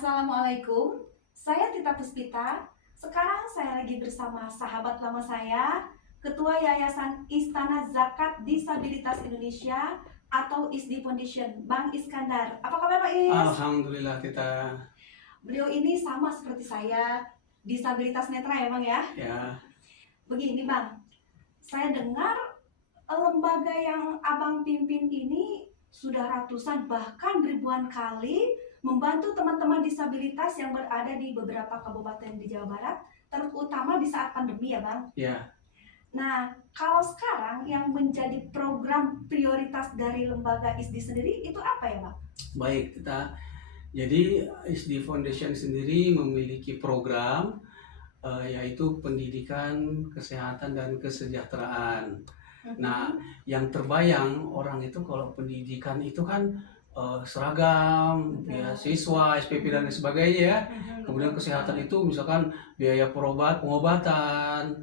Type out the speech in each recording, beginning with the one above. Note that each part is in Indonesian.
Assalamualaikum, saya Tita Puspita. Sekarang saya lagi bersama sahabat lama saya, Ketua Yayasan Istana Zakat Disabilitas Indonesia atau ISDI Foundation, Bang Iskandar. Apa kabar Pak Is? Alhamdulillah kita. Beliau ini sama seperti saya, disabilitas netra ya Bang ya? Ya, Begini Bang, saya dengar lembaga yang Abang pimpin ini sudah ratusan bahkan ribuan kali membantu teman-teman disabilitas yang berada di beberapa kabupaten di Jawa Barat, terutama di saat pandemi ya Bang. ya, Nah, kalau sekarang yang menjadi program prioritas dari lembaga ISDI sendiri itu apa ya Bang? baik kita. Jadi ISDI Foundation sendiri memiliki program yaitu pendidikan, kesehatan dan kesejahteraan. Nah, yang terbayang orang itu kalau pendidikan itu kan seragam, Betul. beasiswa, SPP dan lain sebagainya ya. Kemudian Betul. kesehatan itu misalkan biaya pengobatan,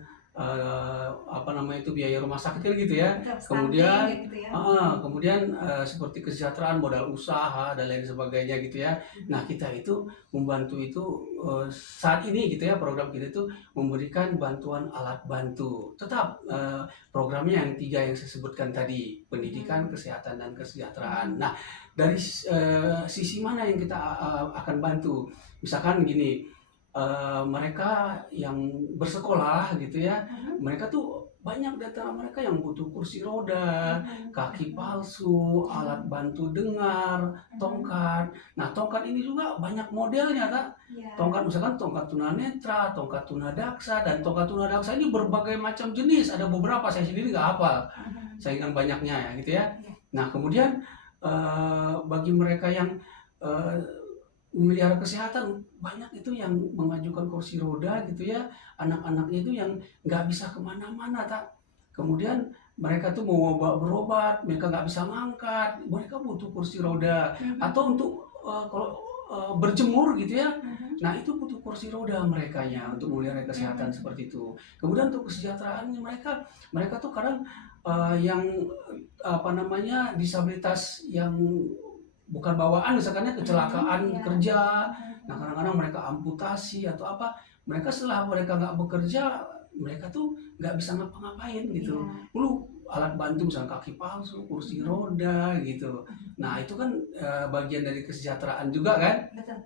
apa namanya itu biaya rumah sakit kan gitu ya. Betul, Kemudian stunting gitu ya. seperti kesejahteraan modal usaha dan lain sebagainya gitu ya. Nah, kita itu membantu itu saat ini gitu ya, program kita itu memberikan bantuan alat bantu. Tetap programnya yang 3 yang saya sebutkan tadi, pendidikan, kesehatan dan kesejahteraan. Nah, dari sisi mana yang kita akan bantu? Misalkan gini, mereka yang bersekolah gitu ya, mereka tuh banyak di antara mereka yang butuh kursi roda, kaki palsu, alat bantu dengar, tongkat. Nah, tongkat ini juga banyak modelnya, tak? Ya. Tongkat misalkan tongkat tunanetra, tongkat tunadaksa, dan tongkat tunadaksa ini berbagai macam jenis. Ada beberapa saya sendiri nggak hafal, saingan banyaknya ya gitu ya. Nah, kemudian bagi mereka yang memelihara kesehatan, banyak itu yang mengajukan kursi roda gitu ya, anak-anaknya itu yang nggak bisa kemana-mana, tak? Kemudian mereka tuh mau berobat, mereka nggak bisa ngangkat, mereka butuh kursi roda. Atau untuk kalau berjemur gitu ya, nah itu butuh kursi roda mereka ya untuk memelihara kesehatan seperti itu. Kemudian untuk kesejahteraan mereka tuh kadang yang apa namanya disabilitas yang bukan bawaan, misalkan kecelakaan kerja. Nah, kadang-kadang mereka amputasi atau apa, mereka setelah mereka nggak bekerja, mereka tuh nggak bisa ngapa-ngapain gitu. Perlu alat bantu misalnya kaki palsu, kursi roda gitu. Nah, itu kan bagian dari kesejahteraan juga kan.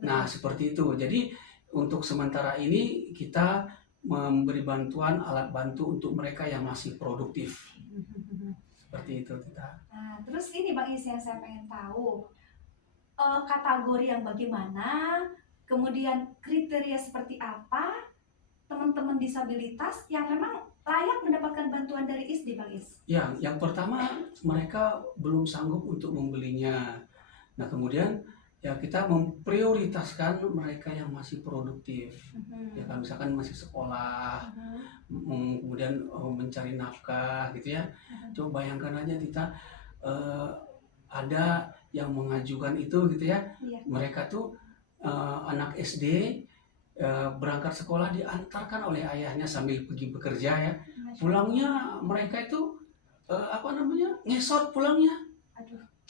Nah, seperti itu. Jadi untuk sementara ini kita memberi bantuan alat bantu untuk mereka yang masih produktif. Seperti itu kita. Nah, terus ini Bang Is yang saya pengen tahu, kategori yang bagaimana, kemudian kriteria seperti apa teman-teman disabilitas yang memang layak mendapatkan bantuan dari ISDI, Bang Is? Ya, yang pertama mereka belum sanggup untuk membelinya. Nah, kemudian ya kita memprioritaskan mereka yang masih produktif. Ya kan, misalkan masih sekolah, kemudian mencari nafkah gitu ya. Coba bayangkan aja kita ada yang mengajukan itu gitu ya. Mereka tuh anak SD berangkat sekolah diantarkan oleh ayahnya sambil pergi bekerja ya. Pulangnya mereka itu apa namanya ngesot pulangnya.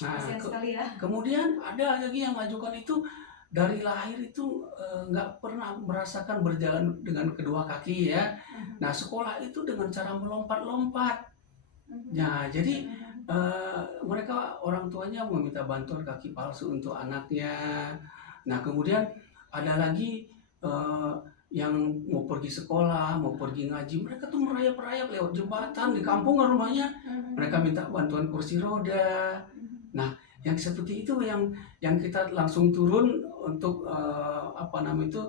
Nah, sekali ya. kemudian ada lagi yang mengajukan itu dari lahir itu nggak pernah merasakan berjalan dengan kedua kaki ya. Nah, sekolah itu dengan cara melompat-lompat. Nah, jadi mereka orang tuanya meminta bantuan kaki palsu untuk anaknya. Nah, kemudian ada lagi yang mau pergi sekolah, mau pergi ngaji, mereka tuh merayap-rayap lewat jembatan di kampung rumahnya. Mereka minta bantuan kursi roda. Nah, yang seperti itu yang kita langsung turun untuk apa namanya itu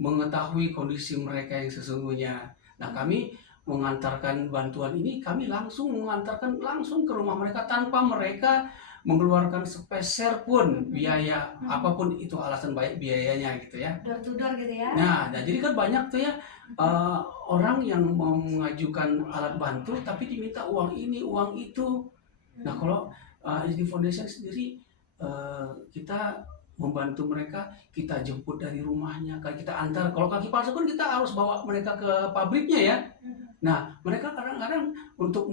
mengetahui kondisi mereka yang sesungguhnya. Nah, kami mengantarkan bantuan ini, kami langsung mengantarkan langsung ke rumah mereka tanpa mereka mengeluarkan sepeser pun biaya, apapun itu alasan baik biayanya gitu ya. Door to door gitu ya. Nah, jadi kan banyak tuh ya orang yang mengajukan alat bantu tapi diminta uang ini, uang itu. Nah, kalau ISDI Foundation sendiri kita membantu mereka, kita jemput dari rumahnya, kita antar. Kalau kaki palsu kan kita harus bawa mereka ke pabriknya ya. Nah, mereka kadang-kadang untuk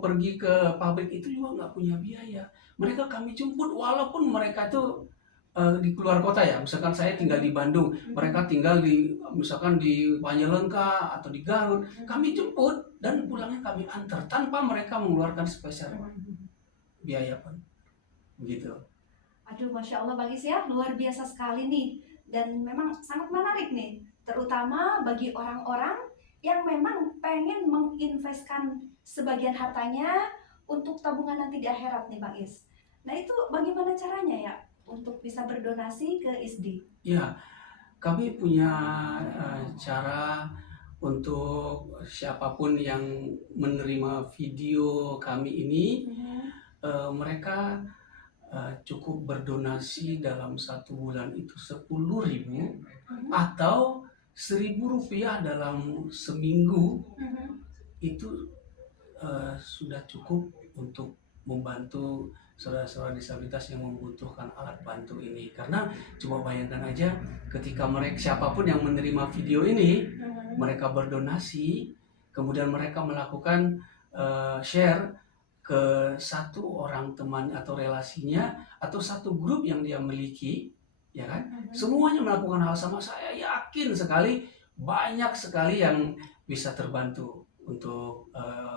pergi ke pabrik itu juga nggak punya biaya. Mereka kami jemput walaupun mereka tuh di keluar kota ya, misalkan saya tinggal di Bandung, mereka tinggal di misalkan di Panjalengka atau di Garut, kami jemput dan pulangnya kami antar tanpa mereka mengeluarkan spesial biaya pun, begitu. Aduh, Masya Allah Bang Is ya, luar biasa sekali nih. Dan memang sangat menarik nih, terutama bagi orang-orang yang memang pengen menginvestkan sebagian hartanya untuk tabungan nanti di akhirat nih Bang Is. Nah itu bagaimana caranya ya untuk bisa berdonasi ke ISDI? Ya, kami punya cara untuk siapapun yang menerima video kami ini, mereka cukup berdonasi dalam 1 bulan itu 10.000 atau Rp1.000 dalam seminggu, itu sudah cukup untuk membantu saudara-saudara disabilitas yang membutuhkan alat bantu ini. Karena coba bayangkan aja ketika mereka siapapun yang menerima video ini, mereka berdonasi, kemudian mereka melakukan share ke satu orang teman atau relasinya atau satu grup yang dia miliki, ya kan? Semuanya melakukan hal sama. Saya yakin sekali banyak sekali yang bisa terbantu untuk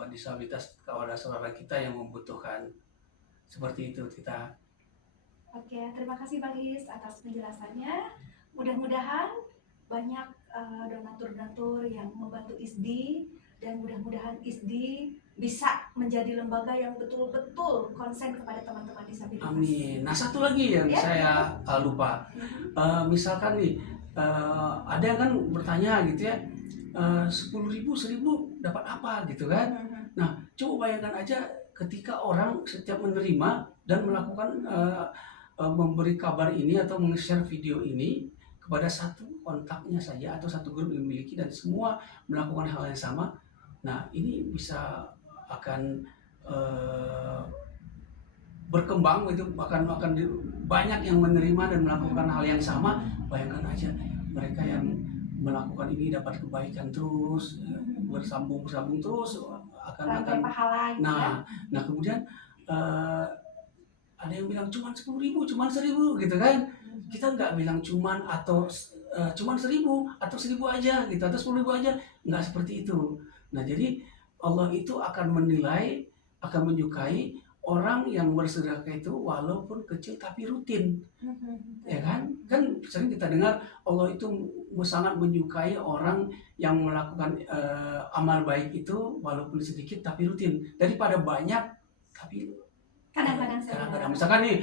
disabilitas saudara kita yang membutuhkan. Seperti itu kita. Oke, terima kasih Bang Is atas penjelasannya. Mudah-mudahan banyak donatur-donatur yang membantu ISDI dan mudah-mudahan ISDI bisa menjadi lembaga yang betul-betul konsen kepada teman-teman disabilitas. Amin. Nah, satu lagi yang Ya. saya lupa. Misalkan nih ada yang kan bertanya gitu ya, 10.000, 1.000 dapat apa gitu kan? Nah, coba bayangkan aja ketika orang setiap menerima dan melakukan memberi kabar ini atau meng-share video ini kepada satu kontaknya saja atau satu grup yang memiliki dan semua melakukan hal yang sama. Nah, ini bisa akan berkembang itu, akan banyak yang menerima dan melakukan hal yang sama. Bayangkan aja mereka yang melakukan ini dapat kebaikan terus, bersambung terus akan pahala gitu kan? nah kemudian ada yang bilang cuman 10.000, cuman 1.000 gitu kan. Kita nggak bilang cuman atau cuman 1.000 atau 1.000 aja gitu atau 10.000 aja, nggak seperti itu. Nah, jadi Allah itu akan menilai, akan menyukai orang yang bersedekah itu walaupun kecil tapi rutin, ya kan? Kan sering kita dengar Allah itu sangat menyukai orang yang melakukan amal baik itu walaupun sedikit tapi rutin daripada banyak tapi Kadang-kadang misalkan nih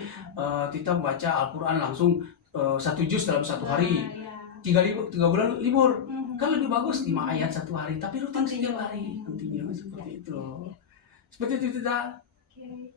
kita baca Al-Quran langsung 1 juz dalam 1 hari, 3 bulan libur, kan lebih bagus 5 ayat 1 hari tapi rutin setiap hari, seperti itu. Seperti itu kita. Oke.